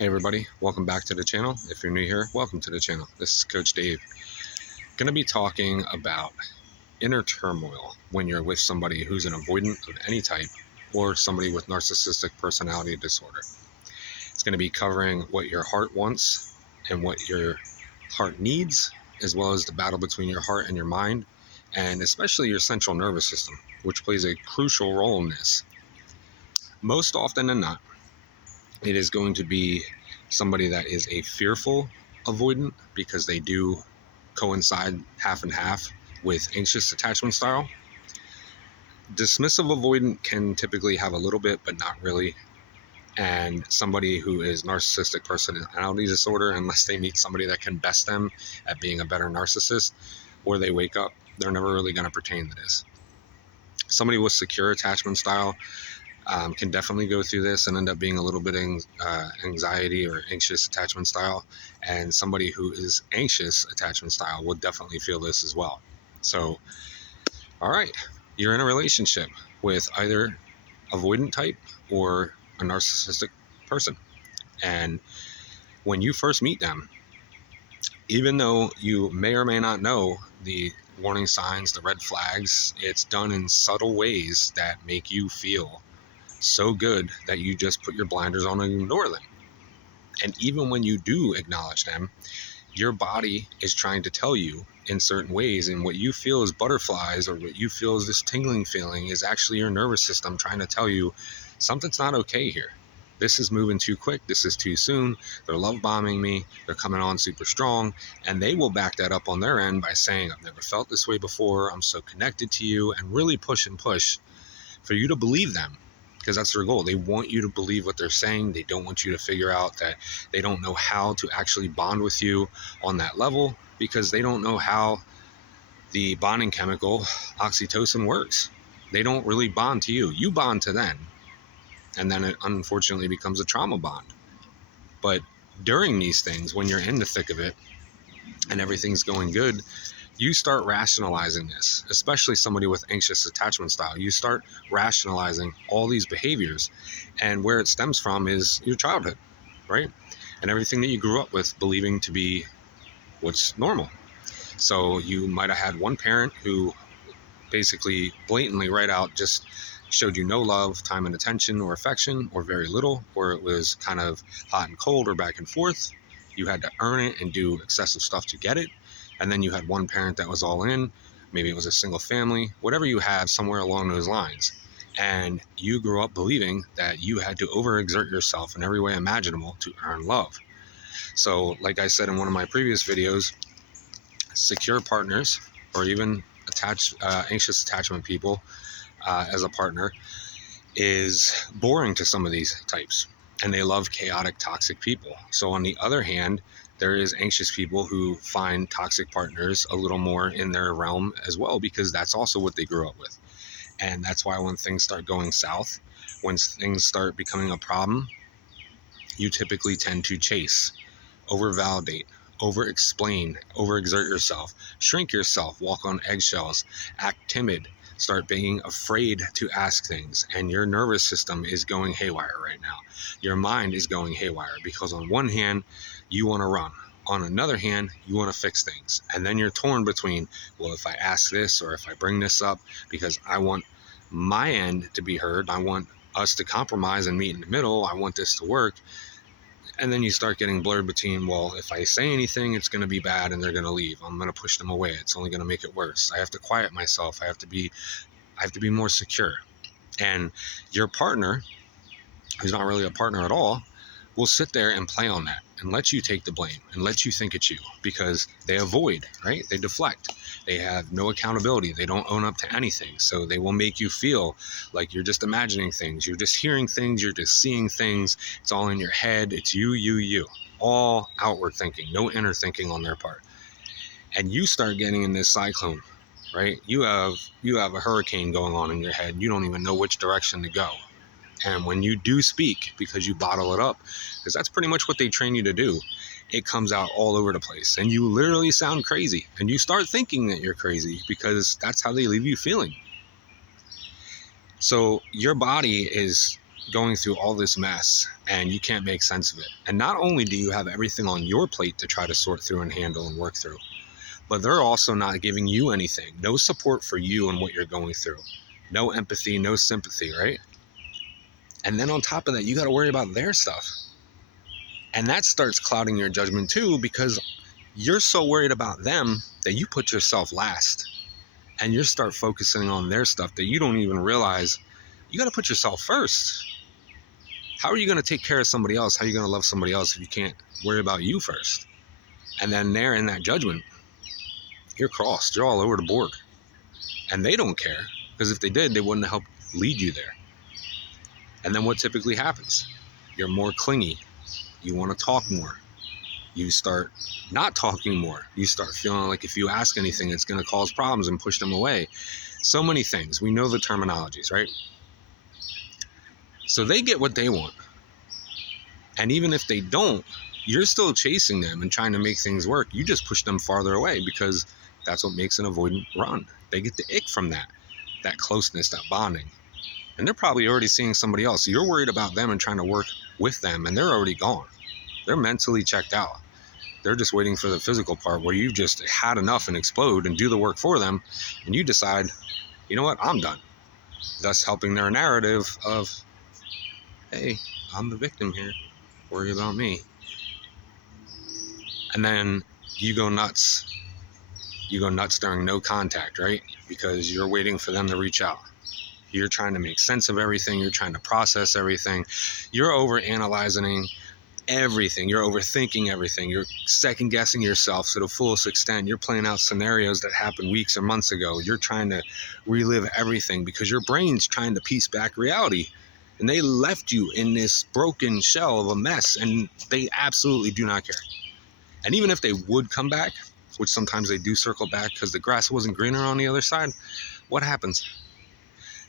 Hey everybody, welcome back to the channel. If you're new here, welcome to the channel. This is Coach Dave. Going to be talking about inner turmoil when you're with somebody who's an avoidant of any type or somebody with narcissistic personality disorder. It's going to be covering what your heart wants and what your heart needs, as well as the battle between your heart and your mind, and especially your central nervous system, which plays a crucial role in this. Most often than not, it is going to be somebody that is a fearful avoidant, because they do coincide half and half with anxious attachment style. Dismissive avoidant can typically have a little bit, but not really. And somebody who is narcissistic personality disorder, unless they meet somebody that can best them at being a better narcissist, or they wake up, they're never really going to pertain to this. Somebody with secure attachment style can definitely go through this and end up being a little bit anxiety or anxious attachment style. And somebody who is anxious attachment style will definitely feel this as well. So, all right, you're in a relationship with either avoidant type or a narcissistic person. And when you first meet them, even though you may or may not know the warning signs, the red flags, it's done in subtle ways that make you feel so good that you just put your blinders on and ignore them. And even when you do acknowledge them, your body is trying to tell you in certain ways, and what you feel is butterflies or what you feel is this tingling feeling is actually your nervous system trying to tell you something's not okay here. This is moving too quick. This is too soon. They're love bombing me. They're coming on super strong. And they will back that up on their end by saying, I've never felt this way before. I'm so connected to you, and really push and push for you to believe them. Because that's their goal. They want you to believe what they're saying. They don't want you to figure out that they don't know how to actually bond with you on that level, because they don't know how the bonding chemical oxytocin works. They don't really bond to you. You bond to them. And then it unfortunately becomes a trauma bond. But during these things, when you're in the thick of it and everything's going good, you start rationalizing this, especially somebody with anxious attachment style. You start rationalizing all these behaviors, and where it stems from is your childhood, right? And everything that you grew up with believing to be what's normal. So you might have had one parent who basically blatantly right out just showed you no love, time and attention or affection, or very little, or it was kind of hot and cold or back and forth. You had to earn it and do excessive stuff to get it. And then you had one parent that was all in. Maybe it was a single family, whatever you had, somewhere along those lines. And you grew up believing that you had to overexert yourself in every way imaginable to earn love. So, like I said in one of my previous videos, secure partners, or even anxious attachment people as a partner, is boring to some of these types. And they love chaotic, toxic people. So on the other hand, there is anxious people who find toxic partners a little more in their realm as well, because that's also what they grew up with. And that's why when things start going south, when things start becoming a problem, you typically tend to chase, over-validate, over-explain, over-exert yourself, shrink yourself, walk on eggshells, act timid, start being afraid to ask things, and your nervous system is going haywire right now. Your mind is going haywire, because on one hand, you want to run. On another hand, you want to fix things. And then you're torn between, well, if I ask this or if I bring this up, because I want my end to be heard, I want us to compromise and meet in the middle, I want this to work. And then you start getting blurred between, well, if I say anything, it's going to be bad and they're going to leave. I'm going to push them away. It's only going to make it worse. I have to quiet myself. I have to be more secure. And your partner, who's not really a partner at all, will sit there and play on that and let you take the blame and let you think it's you, because they avoid, right? They deflect. They have no accountability. They don't own up to anything. So they will make you feel like you're just imagining things. You're just hearing things. You're just seeing things. It's all in your head. It's you. All outward thinking, no inner thinking on their part. And you start getting in this cyclone, right? You have a hurricane going on in your head. You don't even know which direction to go. And when you do speak, because you bottle it up, because that's pretty much what they train you to do, it comes out all over the place. And you literally sound crazy. And you start thinking that you're crazy, because that's how they leave you feeling. So your body is going through all this mess and you can't make sense of it. And not only do you have everything on your plate to try to sort through and handle and work through, but they're also not giving you anything. No support for you and what you're going through. No empathy, no sympathy, right? And then on top of that, you got to worry about their stuff. And that starts clouding your judgment too, because you're so worried about them that you put yourself last. And you start focusing on their stuff that you don't even realize you got to put yourself first. How are you going to take care of somebody else? How are you going to love somebody else if you can't worry about you first? And then there in that judgment, you're crossed. You're all over the board. And they don't care, because if they did, they wouldn't have helped lead you there. And then what typically happens? You're more clingy. You want to talk more. You start not talking more. You start feeling like if you ask anything, it's going to cause problems and push them away. So many things. We know the terminologies, right? So they get what they want. And even if they don't, you're still chasing them and trying to make things work. You just push them farther away, because that's what makes an avoidant run. They get the ick from that closeness, that bonding. And they're probably already seeing somebody else. You're worried about them and trying to work with them, and they're already gone. They're mentally checked out. They're just waiting for the physical part where you've just had enough and explode and do the work for them. And you decide, you know what, I'm done. Thus helping their narrative of, hey, I'm the victim here. Worry about me. And then you go nuts. You go nuts during no contact, right? Because you're waiting for them to reach out. You're trying to make sense of everything. You're trying to process everything. You're over-analyzing everything. You're overthinking everything. You're second-guessing yourself to the fullest extent. You're playing out scenarios that happened weeks or months ago. You're trying to relive everything because your brain's trying to piece back reality. And they left you in this broken shell of a mess, and they absolutely do not care. And even if they would come back, which sometimes they do circle back because the grass wasn't greener on the other side, what happens?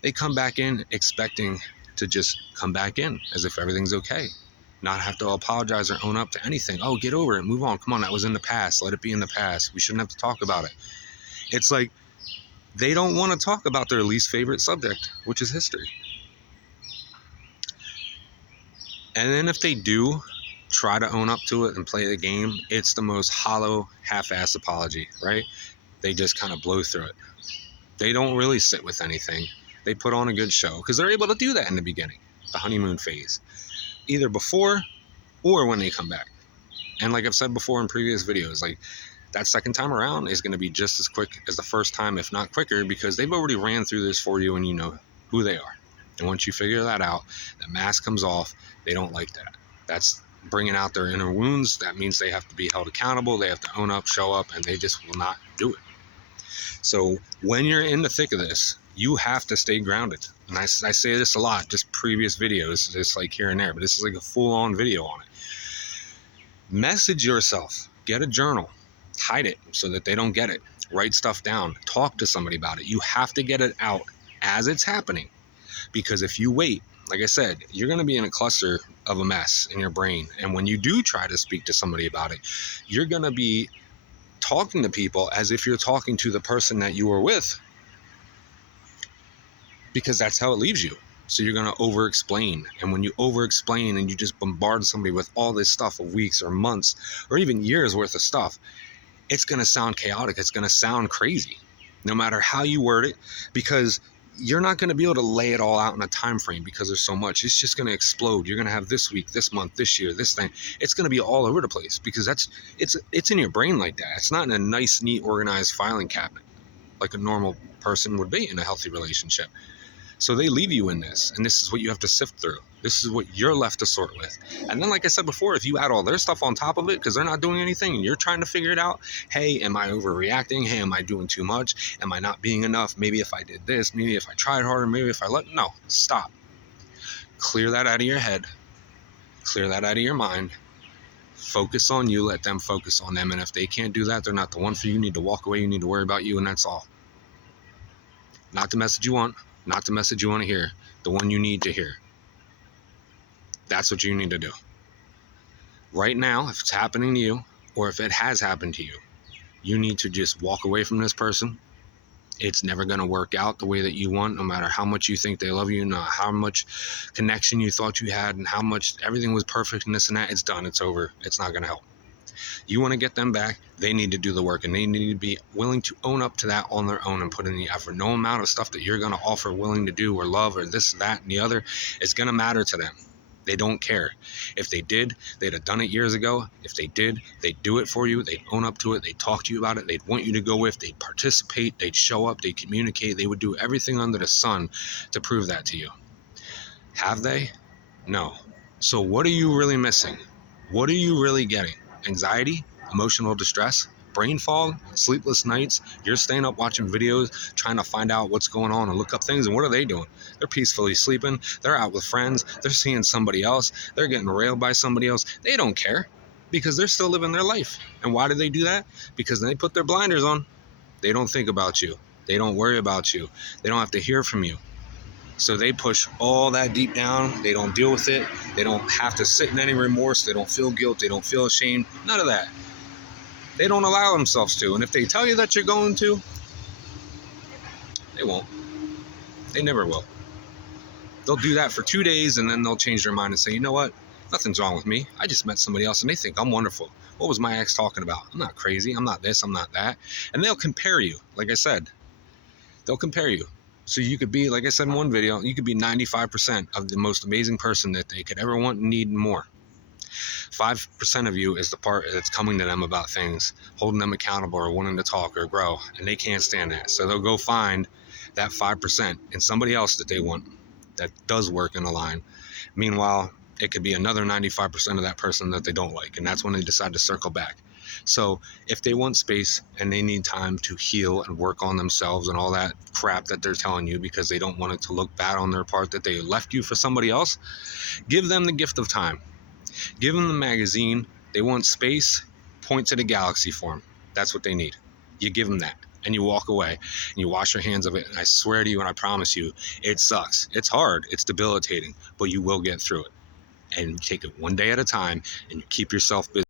They come back in expecting to just come back in as if everything's okay. Not have to apologize or own up to anything. Oh, get over it. Move on. Come on. That was in the past. Let it be in the past. We shouldn't have to talk about it. It's like they don't want to talk about their least favorite subject, which is history. And then if they do try to own up to it and play the game, it's the most hollow, half-assed apology, right? They just kind of blow through it. They don't really sit with anything. They put on a good show because they're able to do that in the beginning, the honeymoon phase, either before or when they come back. And like I've said before in previous videos, like that second time around is going to be just as quick as the first time, if not quicker, because they've already ran through this for you and you know who they are. And once you figure that out, the mask comes off. They don't like that. That's bringing out their inner wounds. That means they have to be held accountable. They have to own up, show up, and they just will not do it. So when you're in the thick of this, you have to stay grounded. And I say this a lot, just previous videos, just like here and there, but this is like a full-on video on it. Message yourself. Get a journal. Hide it so that they don't get it. Write stuff down. Talk to somebody about it. You have to get it out as it's happening. Because if you wait, like I said, you're going to be in a cluster of a mess in your brain. And when you do try to speak to somebody about it, you're going to be talking to people as if you're talking to the person that you were with, because that's how it leaves you. So you're going to over-explain. And when you over-explain and you just bombard somebody with all this stuff of weeks or months or even years worth of stuff, it's going to sound chaotic. It's going to sound crazy, no matter how you word it, because you're not going to be able to lay it all out in a time frame because there's so much. It's just going to explode. You're going to have this week, this month, this year, this thing. It's going to be all over the place because it's in your brain like that. It's not in a nice, neat, organized filing cabinet like a normal person would be in a healthy relationship. So they leave you in this, and this is what you have to sift through. This is what you're left to sort with. And then, like I said before, if you add all their stuff on top of it because they're not doing anything and you're trying to figure it out, hey, am I overreacting? Hey, am I doing too much? Am I not being enough? Maybe if I did this, maybe if I tried harder, maybe if I no, stop. Clear that out of your head. Clear that out of your mind. Focus on you. Let them focus on them. And if they can't do that, they're not the one for you. You need to walk away. You need to worry about you, and that's all. Not the message you want. Not the message you want to hear, the one you need to hear. That's what you need to do. Right now, if it's happening to you, or if it has happened to you, you need to just walk away from this person It's never going to work out the way that you want, no matter how much you think they love you, no how much connection you thought you had, and how much everything was perfect and this and that. It's done. It's over. It's not going to help. You want to get them back, they need to do the work, and they need to be willing to own up to that on their own and put in the effort. No amount of stuff that you're going to offer, willing to do, or love, or this, that, and the other is going to matter to them. They don't care. If they did, they'd have done it years ago. If they did, they'd do it for you. They'd own up to it. They'd talk to you about it. They'd want you to go with. They'd participate. They'd show up. They'd communicate. They would do everything under the sun to prove that to you. Have they? No. So what are you really missing? What are you really getting? Anxiety, emotional distress, brain fog, sleepless nights. You're staying up watching videos, trying to find out what's going on and look up things. And what are they doing? They're peacefully sleeping. They're out with friends. They're seeing somebody else. They're getting railed by somebody else. They don't care because they're still living their life. And why do they do that? Because they put their blinders on. They don't think about you. They don't worry about you. They don't have to hear from you. So they push all that deep down. They don't deal with it. They don't have to sit in any remorse. They don't feel guilt. They don't feel ashamed. None of that. They don't allow themselves to. And if they tell you that you're going to, they won't. They never will. They'll do that for 2 days and then they'll change their mind and say, you know what? Nothing's wrong with me. I just met somebody else and they think I'm wonderful. What was my ex talking about? I'm not crazy. I'm not this. I'm not that. And they'll compare you. Like I said, they'll compare you. So you could be, like I said in one video, you could be 95% of the most amazing person that they could ever want and need more. 5% of you is the part that's coming to them about things, holding them accountable or wanting to talk or grow, and they can't stand that. So they'll go find that 5% in somebody else that they want that does work in a line. Meanwhile, it could be another 95% of that person that they don't like, and that's when they decide to circle back. So if they want space and they need time to heal and work on themselves and all that crap that they're telling you because they don't want it to look bad on their part that they left you for somebody else, give them the gift of time. Give them the magazine. They want space, point to the galaxy for them. That's what they need. You give them that and you walk away and you wash your hands of it. And I swear to you and I promise you, it sucks. It's hard. It's debilitating, but you will get through it. And you take it one day at a time and you keep yourself busy.